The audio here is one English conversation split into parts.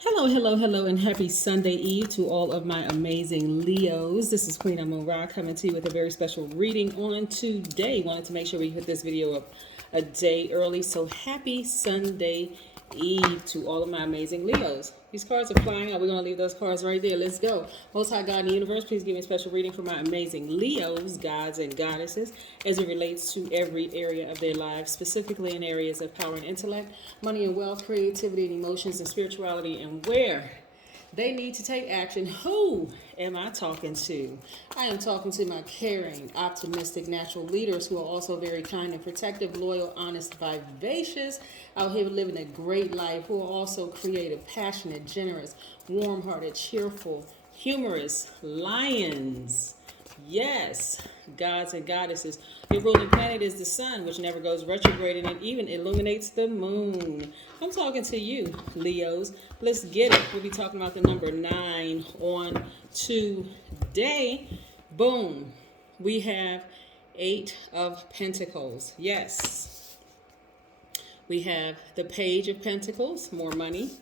Hello, hello, hello, and happy Sunday Eve to all of my amazing Leos. This is Queen Amun Ra coming to you with a very special reading on today. Wanted to make sure we hit this video up a day early, so happy Sunday Eve to all of my amazing Leos. These cards are flying out. We're going to leave those cards right there. Let's go. Most High God in the universe, please give me a special reading for my amazing Leos, gods and goddesses, as it relates to every area of their lives, specifically in areas of power and intellect, money and wealth, creativity and emotions, and spirituality, and where they need to take action. Who am I talking to? I am talking to my caring, optimistic, natural leaders who are also very kind and protective, loyal, honest, vivacious, out here living a great life, who are also creative, passionate, generous, warm-hearted, cheerful, humorous, lions. Yes, gods and goddesses. Your ruling planet is the sun, which never goes retrograde, and it even illuminates the moon. I'm talking to you, Leos. Let's get it. We'll be talking about the number 9 on today. Boom. We have 8 of Pentacles. Yes. We have the Page of Pentacles, more money.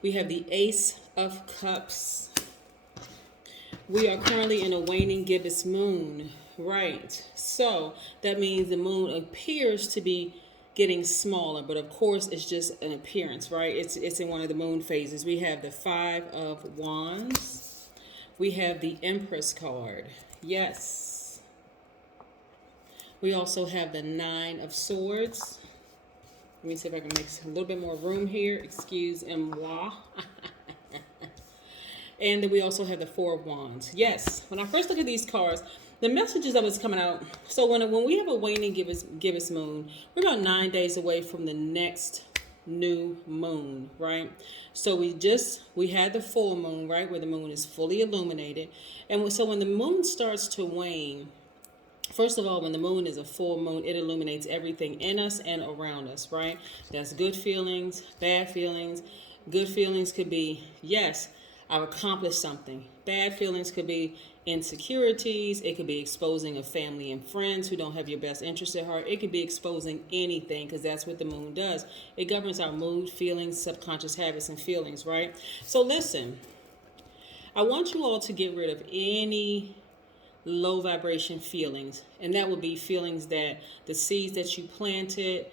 We have the Ace of Cups. We are currently in a waning gibbous moon, right? So that means the moon appears to be getting smaller, but of course it's just an appearance, right? It's in one of the moon phases. We have the 5 of Wands. We have the Empress card. Yes. We also have the 9 of Swords. Let me see if I can make a little bit more room here. Excuse-moi. And then we also have the 4 of Wands. Yes, when I first look at these cards, the messages that was coming out. So when we have a waning gibbous moon, we're about 9 days away from the next new moon, right? So we had the full moon, right, where the moon is fully illuminated. And so when the moon starts to wane, first of all, when the moon is a full moon, it illuminates everything in us and around us, right? That's good feelings, bad feelings. Good feelings could be, yes, I've accomplished something. Bad feelings could be insecurities. It could be exposing of family and friends who don't have your best interest at heart. It could be exposing anything, because that's what the moon does. It governs our mood, feelings, subconscious habits, and feelings, right? So listen, I want you all to get rid of any low vibration feelings, and that would be feelings that the seeds that you planted,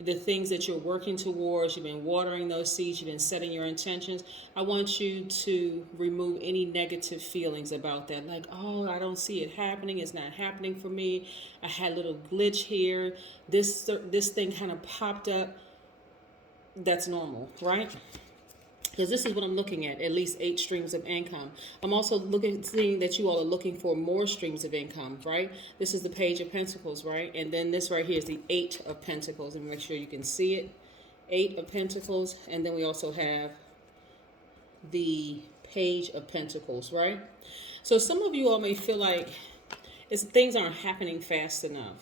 the things that you're working towards, you've been watering those seeds, you've been setting your intentions. I want you to remove any negative feelings about that. Like, oh, I don't see it happening. It's not happening for me. I had a little glitch here. This thing kind of popped up. That's normal, right? Because this is what I'm looking at least 8 streams of income. I'm also seeing that you all are looking for more streams of income, right? This is the Page of Pentacles, right? And then this right here is the 8 of Pentacles. And make sure you can see it. 8 of Pentacles. And then we also have the Page of Pentacles, right? So some of you all may feel like things aren't happening fast enough.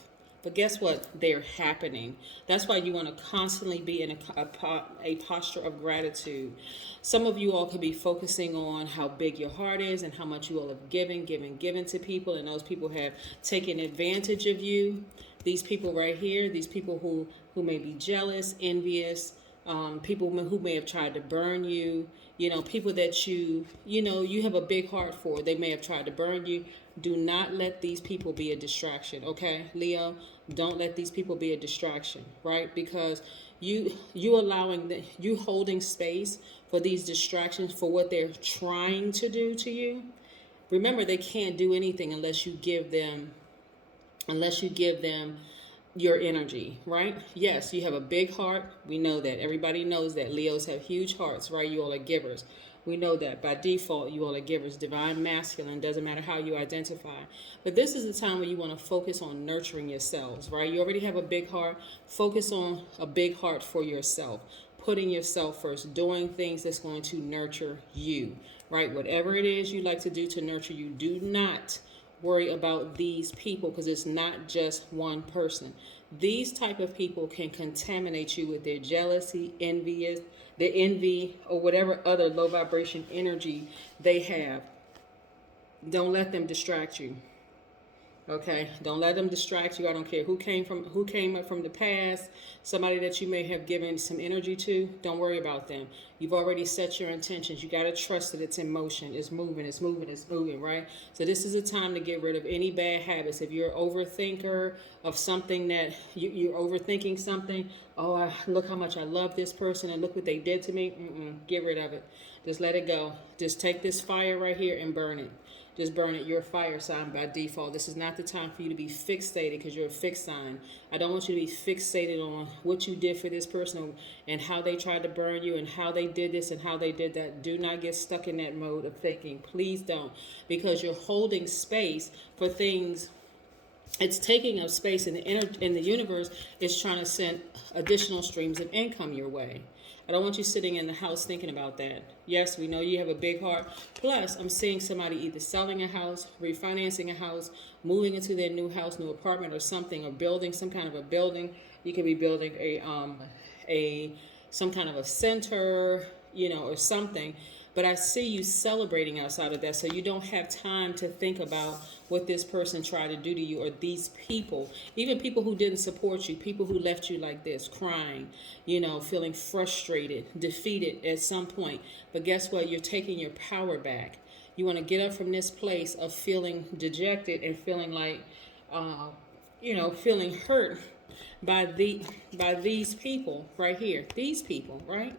But guess what? They're happening. That's why you want to constantly be in a posture of gratitude. Some of you all could be focusing on how big your heart is and how much you all have given to people, and those people have taken advantage of you. These people right here, these people who may be jealous, envious, people who may have tried to burn you, people that you have a big heart for. They may have tried to burn you. Do not let these people be a distraction, okay, Leo? Don't let these people be a distraction, right? Because you holding space for these distractions, for what they're trying to do to you. Remember, they can't do anything unless you give them your energy, right? Yes, you have a big heart. We know that. Everybody knows that. Leos have huge hearts, right? You all are givers. We know that. By default, you all are givers. Divine masculine. Doesn't matter how you identify. But this is the time where you want to focus on nurturing yourselves, right? You already have a big heart. Focus on a big heart for yourself. Putting yourself first. Doing things that's going to nurture you, right? Whatever it is you like to do to nurture you, do not worry about these people, because it's not just one person. These type of people can contaminate you with their jealousy, envy, or whatever other low vibration energy they have. Don't let them distract you. Okay, don't let them distract you. I don't care who came up from the past, somebody that you may have given some energy to. Don't worry about them. You've already set your intentions. You got to trust that it's in motion. It's moving. It's moving. It's moving. Right. So this is a time to get rid of any bad habits. If you're an overthinker of something that you're overthinking something, look how much I love this person and look what they did to me. Get rid of it. Just let it go. Just take this fire right here and burn it. Just burn it. You're a fire sign by default. This is not the time for you to be fixated because you're a fixed sign. I don't want you to be fixated on what you did for this person and how they tried to burn you and how they did this and how they did that. Do not get stuck in that mode of thinking. Please don't, because you're holding space for things. It's taking up space, and the universe is trying to send additional streams of income your way. I don't want you sitting in the house thinking about that. Yes, we know you have a big heart. Plus, I'm seeing somebody either selling a house, refinancing a house, moving into their new house, new apartment or something, or building some kind of a building. You could be building some kind of a center, or something. But I see you celebrating outside of that, so you don't have time to think about what this person tried to do to you, or these people, even people who didn't support you, people who left you like this, crying, feeling frustrated, defeated at some point. But guess what? You're taking your power back. You want to get up from this place of feeling dejected and feeling like, feeling hurt by these people right here. These people, right?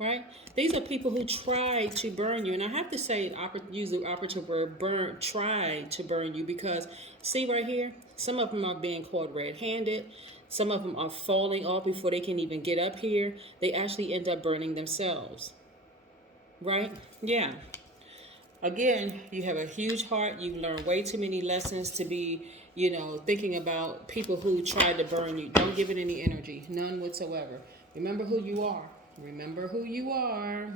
Right? These are people who tried to burn you. And I have to say, use the operative word tried to burn you, because see right here, some of them are being caught red-handed. Some of them are falling off before they can even get up here. They actually end up burning themselves. Right? Yeah. Again, you have a huge heart. You've learned way too many lessons to be, thinking about people who tried to burn you. Don't give it any energy. None whatsoever. Remember who you are. Remember who you are.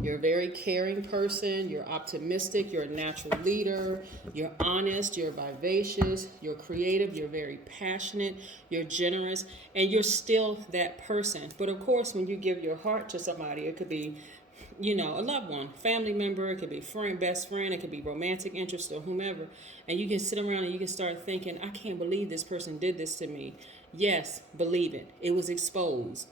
You're a very caring person. You're optimistic. You're a natural leader. You're honest. You're vivacious. You're creative. You're very passionate. You're generous. And you're still that person. But of course, when you give your heart to somebody, it could be, a loved one, family member. It could be friend, best friend. It could be romantic interest or whomever. And you can sit around and you can start thinking, I can't believe this person did this to me. Yes, believe it. It was exposed.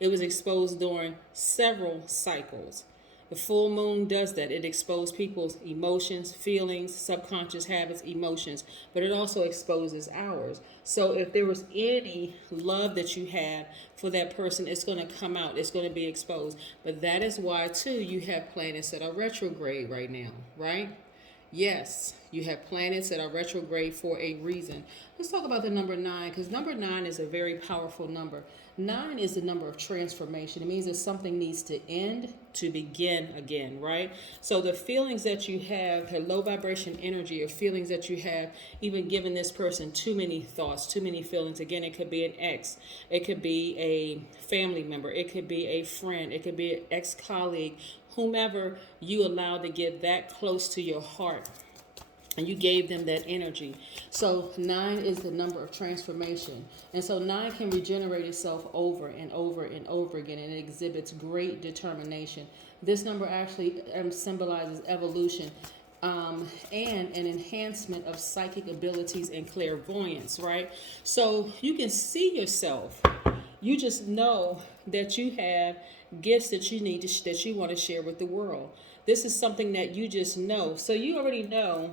It was exposed during several cycles. The full moon does that. It exposes people's emotions, feelings, subconscious habits, emotions, but it also exposes ours. So if there was any love that you had for that person, it's going to come out. It's going to be exposed. But that is why, too, you have planets that are retrograde right now, right? Yes, you have planets that are retrograde for a reason. Let's talk about the number 9, because number 9 is a very powerful number. 9 is the number of transformation. It means that something needs to end to begin again, right? So the feelings that you have low vibration energy, or feelings that you have even given this person too many thoughts, too many feelings. Again, it could be an ex. It could be a family member. It could be a friend. It could be an ex-colleague. Whomever you allowed to get that close to your heart, and you gave them that energy. So 9 is the number of transformation. And so 9 can regenerate itself over and over and over again, and it exhibits great determination. This number actually symbolizes evolution and an enhancement of psychic abilities and clairvoyance, right? So you can see yourself. You just know that you have gifts that you need that you want to share with the world. This is something that you just know. So you already know.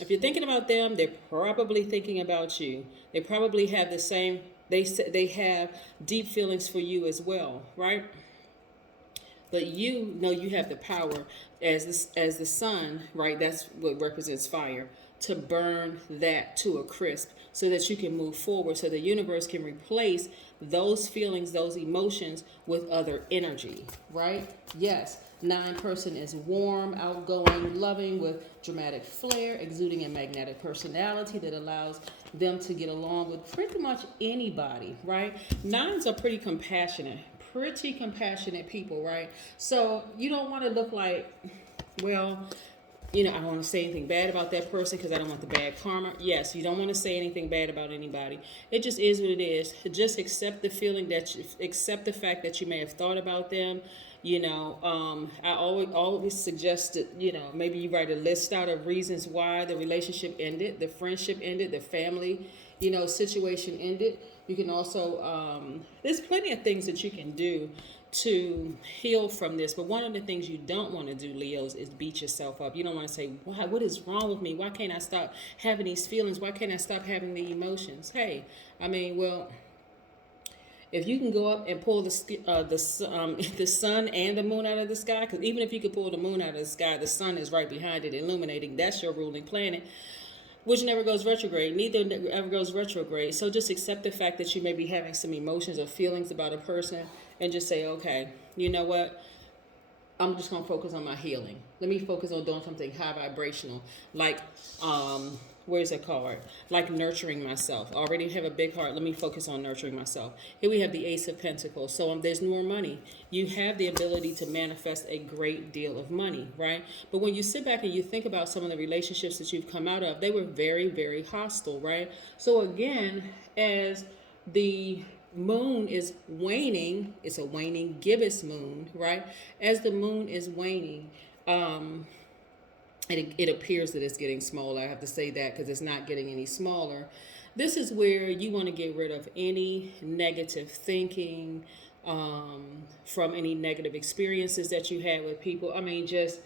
If you're thinking about them, they're probably thinking about you. They probably have the same. They have deep feelings for you as well, right? But you know you have the power as the sun, right? That's what represents fire, to burn that to a crisp so that you can move forward, so the universe can replace those feelings, those emotions with other energy, right? Yes, 9 person is warm, outgoing, loving, with dramatic flair, exuding a magnetic personality that allows them to get along with pretty much anybody, right? 9s are pretty compassionate people, right? So you don't want to look like, well, I don't want to say anything bad about that person because I don't want the bad karma. Yes, you don't want to say anything bad about anybody. It just is what it is. Just accept the feeling accept the fact that you may have thought about them. I always suggest that, maybe you write a list out of reasons why the relationship ended, the friendship ended, the family, situation ended. You can also, there's plenty of things that you can do to heal from this. But one of the things you don't want to do, Leos, is beat yourself up. You don't want to say, why, what is wrong with me? Why can't I stop having these feelings? Why can't I stop having the emotions? Hey, well, if you can go up and pull the sun and the moon out of the sky, because even if you could pull the moon out of the sky, the sun is right behind it, illuminating. That's your ruling planet, which never goes retrograde. Neither ever goes retrograde. So just accept the fact that you may be having some emotions or feelings about a person, and just say, okay, you know what? I'm just going to focus on my healing. Let me focus on doing something high vibrational, like, where's that card? Like nurturing myself. I already have a big heart. Let me focus on nurturing myself. Here we have the Ace of Pentacles. So there's more money. You have the ability to manifest a great deal of money, right? But when you sit back and you think about some of the relationships that you've come out of, they were very, very hostile, right? So again, as the moon is waning, it's a waning gibbous moon, right? As the moon is waning, it appears that it's getting smaller. I have to say that because it's not getting any smaller. This is where you want to get rid of any negative thinking, from any negative experiences that you had with people. Just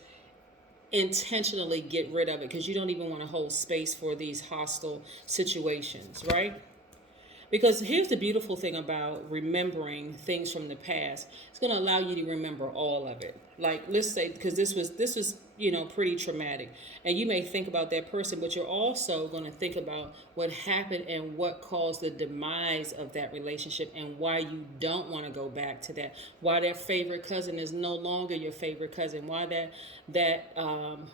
intentionally get rid of it, because you don't even want to hold space for these hostile situations, right? Because here's the beautiful thing about remembering things from the past. It's going to allow you to remember all of it. Like, let's say, because this was pretty traumatic. And you may think about that person, but you're also going to think about what happened and what caused the demise of that relationship, and why you don't want to go back to that. Why that favorite cousin is no longer your favorite cousin. Why that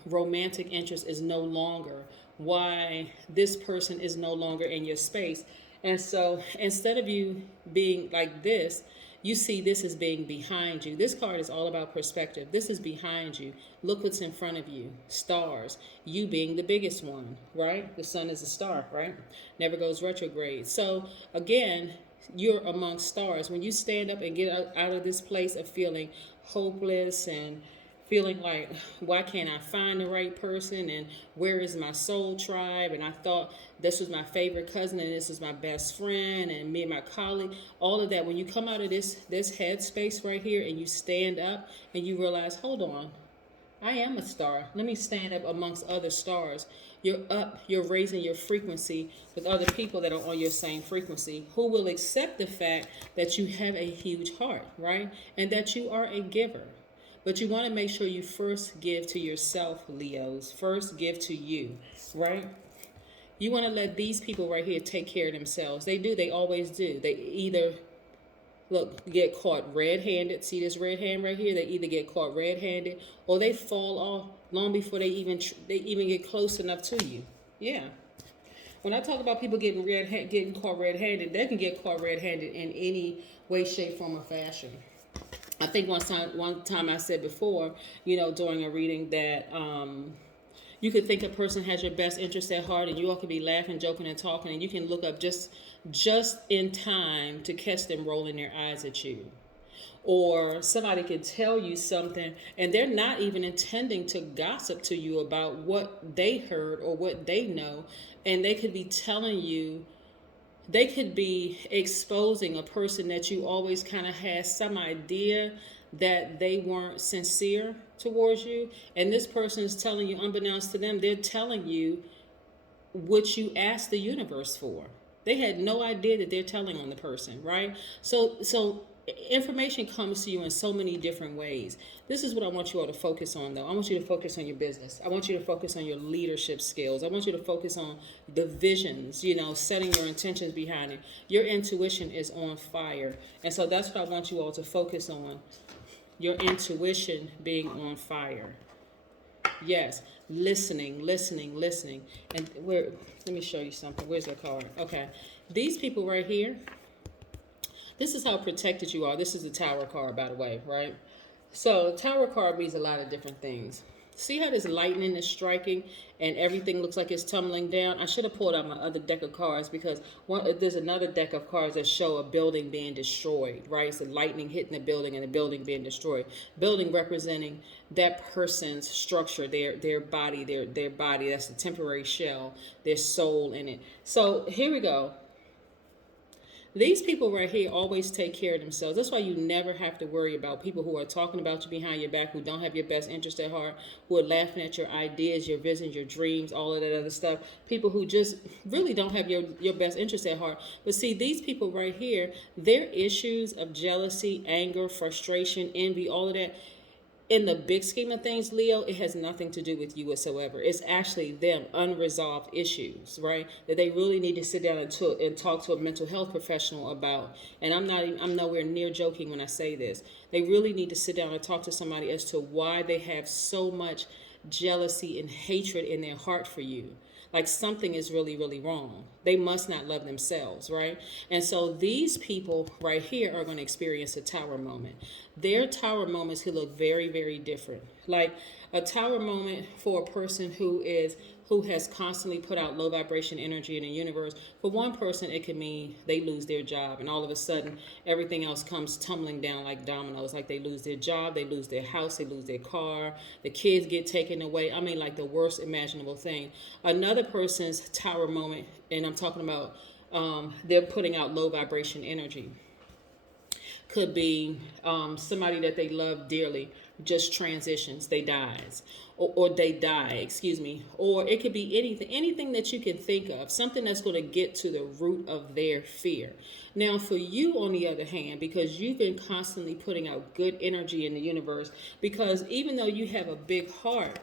romantic interest is no longer. Why this person is no longer in your space. And so instead of you being like this, you see this as being behind you. This card is all about perspective. This is behind you. Look what's in front of you. Stars. You being the biggest one, right? The sun is a star, right? Never goes retrograde. So again, you're among stars. When you stand up and get out of this place of feeling hopeless and feeling like, why can't I find the right person, and where is my soul tribe, and I thought this was my favorite cousin, and this is my best friend, and me and my colleague, all of that. When you come out of this headspace right here, and you stand up and you realize, hold on, I am a star. Let me stand up amongst other stars. You're up, you're raising your frequency with other people that are on your same frequency, who will accept the fact that you have a huge heart, right? And that you are a giver. But you want to make sure you first give to yourself, Leos. First give to you, right? You want to let these people right here take care of themselves. They do. They always do. They either, get caught red-handed. See this red hand right here? They either get caught red-handed, or they fall off long before they even get close enough to you. Yeah. When I talk about people getting caught red-handed, they can get caught red-handed in any way, shape, form, or fashion. I think one time I said before, during a reading, that you could think a person has your best interest at heart, and you all could be laughing, joking, and talking, and you can look up just in time to catch them rolling their eyes at you. Or somebody could tell you something, and they're not even intending to gossip to you about what they heard or what they know, and they could be telling you, they could be exposing a person that you always kind of had some idea that they weren't sincere towards you. And this person is telling you, unbeknownst to them, they're telling you what you asked the universe for. They had no idea that they're telling on the person, right? So information comes to you in so many different ways. This is what I want you all to focus on, though. I want you to focus on your business. I want you to focus on your leadership skills. I want you to focus on the visions, setting your intentions behind it. Your intuition is on fire. And so that's what I want you all to focus on. Your intuition being on fire. Yes, listening. And let me show you something. Where's the card? Okay. These people right here, this is how protected you are. This is the Tower card, by the way, right? So Tower card means a lot of different things. See how this lightning is striking and everything looks like it's tumbling down? I should have pulled out my other deck of cards because there's another deck of cards that show a building being destroyed, right? It's the lightning hitting the building and the building being destroyed. Building representing that person's structure, their body, their body. That's the temporary shell, their soul in it. So here we go. These people right here always take care of themselves. That's why you never have to worry about people who are talking about you behind your back, who don't have your best interest at heart, who are laughing at your ideas, your visions, your dreams, all of that other stuff. People who just really don't have your best interest at heart. But see, these people right here, their issues of jealousy, anger, frustration, envy, all of that, in the big scheme of things, Leo, it has nothing to do with you whatsoever. It's actually them, unresolved issues, right? That they really need to sit down and talk to a mental health professional about. And I'm nowhere near joking when I say this. They really need to sit down and talk to somebody as to why they have so much jealousy and hatred in their heart for you. Like something is really, really wrong. They must not love themselves, right? And so these people right here are going to experience a tower moment. Their tower moments could look very, very different. Like a tower moment for a person who has constantly put out low vibration energy in the universe. For one person, it could mean they lose their job and all of a sudden everything else comes tumbling down like dominoes. Like they lose their job, they lose their house, they lose their car, the kids get taken away. I mean, like the worst imaginable thing. Another person's tower moment, and I'm talking about they're putting out low vibration energy, could be somebody that they love dearly just transitions, they dies, or they die, excuse me, or it could be anything that you can think of, something that's going to get to the root of their fear. Now for you, on the other hand, because you've been constantly putting out good energy in the universe, because even though you have a big heart,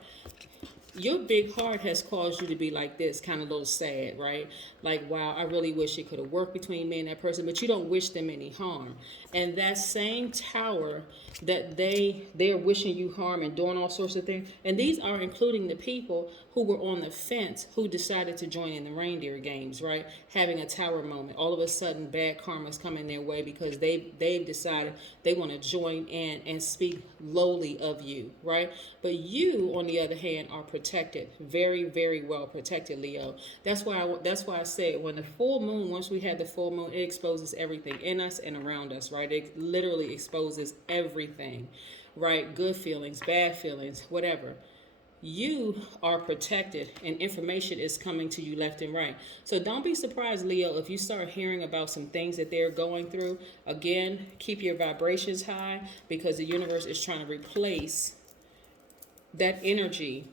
your big heart has caused you to be like this, kind of a little sad, right? Like, wow, I really wish it could have worked between me and that person, but you don't wish them any harm. And that same tower that they're wishing you harm and doing all sorts of things, and these are including the people who were on the fence, who decided to join in the reindeer games, right? Having a tower moment. All of a sudden, bad karma's coming their way because they've decided they want to join in and speak lowly of you, right? But you, on the other hand, are protected, very, very well protected, Leo. That's why I said when the full moon, once we have the full moon, it exposes everything in us and around us, right? It literally exposes everything, right? Good feelings, bad feelings, whatever. You are protected and information is coming to you left and right. So don't be surprised, Leo, if you start hearing about some things that they're going through. Again, keep your vibrations high because the universe is trying to replace that energy,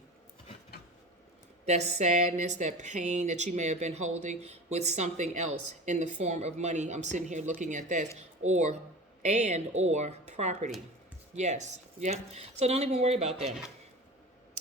that sadness, that pain that you may have been holding with something else in the form of money. I'm sitting here looking at that, or property. Yes. Yeah. So don't even worry about that.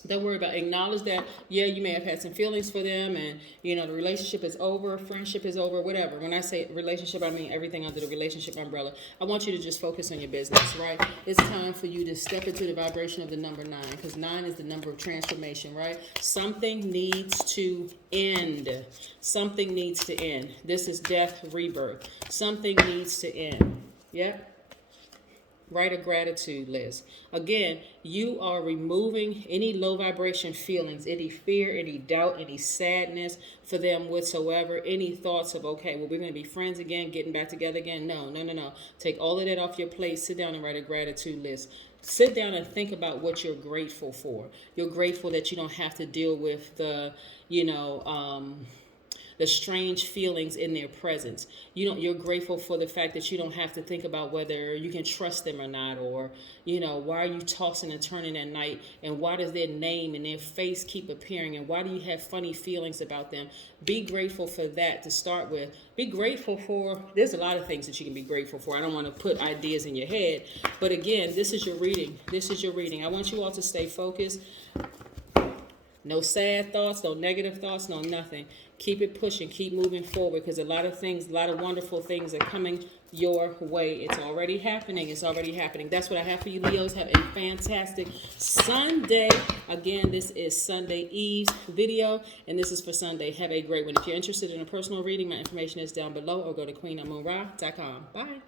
Don't worry about it. Acknowledge that, yeah, you may have had some feelings for them and, you know, the relationship is over, friendship is over, whatever. When I say relationship, I mean everything under the relationship umbrella. I want you to just focus on your business, right? It's time for you to step into the vibration of the number 9 because 9 is the number of transformation, right? Something needs to end. Something needs to end. This is death, rebirth. Something needs to end. Yep. Write a gratitude list. Again, you are removing any low vibration feelings, any fear, any doubt, any sadness for them whatsoever, any thoughts of, okay, well, we're going to be friends again, getting back together again. No. Take all of that off your plate. Sit down and write a gratitude list. Sit down and think about what you're grateful for. You're grateful that you don't have to deal with the strange feelings in their presence. You're grateful for the fact that you don't have to think about whether you can trust them or not, or, why are you tossing and turning at night, and why does their name and their face keep appearing, and why do you have funny feelings about them? Be grateful for that to start with. Be grateful for, there's a lot of things that you can be grateful for. I don't want to put ideas in your head, but again, this is your reading. I want you all to stay focused. No sad thoughts, no negative thoughts, no nothing. Keep it pushing, keep moving forward because a lot of wonderful things are coming your way. It's already happening. That's what I have for you, Leos. Have a fantastic Sunday. Again, this is Sunday Eve's video, and this is for Sunday. Have a great one. If you're interested in a personal reading, my information is down below, or go to queenamunra.com. Bye.